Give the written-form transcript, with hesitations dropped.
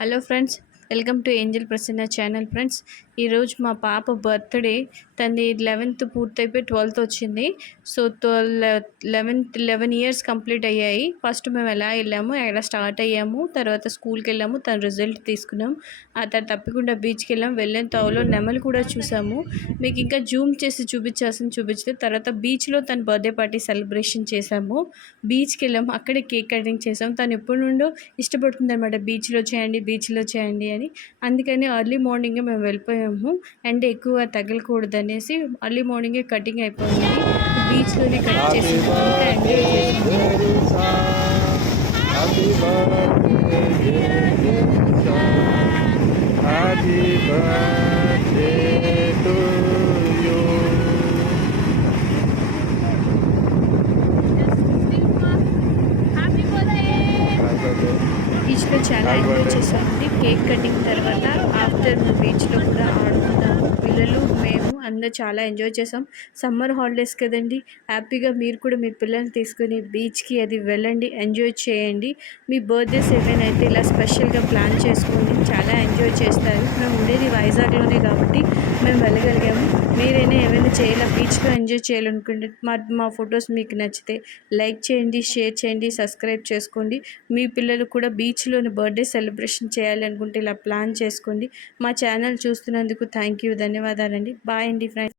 Hello friends, welcome to Angel Prasanna channel. Friends, ఈరోజు మా పాప బర్త్డే. తనది 11th పూర్తయిపోయి 12th వచ్చింది. సో 11 ఇయర్స్ కంప్లీట్ అయ్యాయి. ఫస్ట్ మేము ఎలా వెళ్ళాము, ఎలా స్టార్ట్ అయ్యాము, తర్వాత స్కూల్కి వెళ్ళాము, తన రిజల్ట్ తీసుకున్నాం. ఆ తర్వాత తప్పకుండా బీచ్కి వెళ్ళాము. వెళ్ళిన తావులో నెమలు కూడా చూసాము. మీకు ఇంకా జూమ్ చేసి చూపించే తర్వాత బీచ్లో తన బర్త్డే పార్టీ సెలబ్రేషన్ చేసాము. బీచ్కి వెళ్ళాము, అక్కడే కేక్ కటింగ్ చేసాము. తను ఎప్పటి నుండో ఇష్టపడుతుంది అనమాట, బీచ్లో చేయండి అని. అందుకని ఎర్లీ మార్నింగే మేము వెళ్ళిపోయాము. అండ్ ఎక్కువ తగలకూడదు అనేసి ఎర్లీ మార్నింగే కటింగ్ అయిపోయింది. బీచ్లోనే కట్ చేసాము, అంతా ఎంజాయ్ బీచ్లో చాలా ఎంజాయ్ చేసామండి. కేక్ కటింగ్ తర్వాత ఆఫ్టర్ బీచ్లో కూడా ఆడుకున్నాము. పిల్లలు మేము అందరూ చాలా ఎంజాయ్ చేసాం. సమ్మర్ హాలిడేస్ కదండి, హ్యాపీగా మీరు కూడా మీ పిల్లల్ని తీసుకొని బీచ్కి అది వెళ్ళండి, ఎంజాయ్ చేయండి. మీ బర్త్డేస్ ఏమైనా అయితే ఇలా స్పెషల్గా ప్లాన్ చేసుకోండి, చాలా ఎంజాయ్ చేస్తారు. మేము ఉండేది వైజాగ్లోనే కాబట్టి మేము వెళ్ళగలిగాము. మీరైనా ఏమైనా చేయాలా, బీచ్లో ఎంజాయ్ చేయాలనుకుంటే మా ఫొటోస్ మీకు నచ్చితే లైక్ చేయండి, షేర్ చేయండి, సబ్స్క్రైబ్ చేసుకోండి. మీ పిల్లలు కూడా బీచ్లోని బర్త్డే సెలబ్రేషన్ చేయాలనుకుంటే ఇలా ప్లాన్ చేసుకోండి. మా ఛానల్ చూస్తున్నందుకు థ్యాంక్ యూ, ధన్యవాదాలండి. బాయ్ అండి ఫ్రెండ్స్.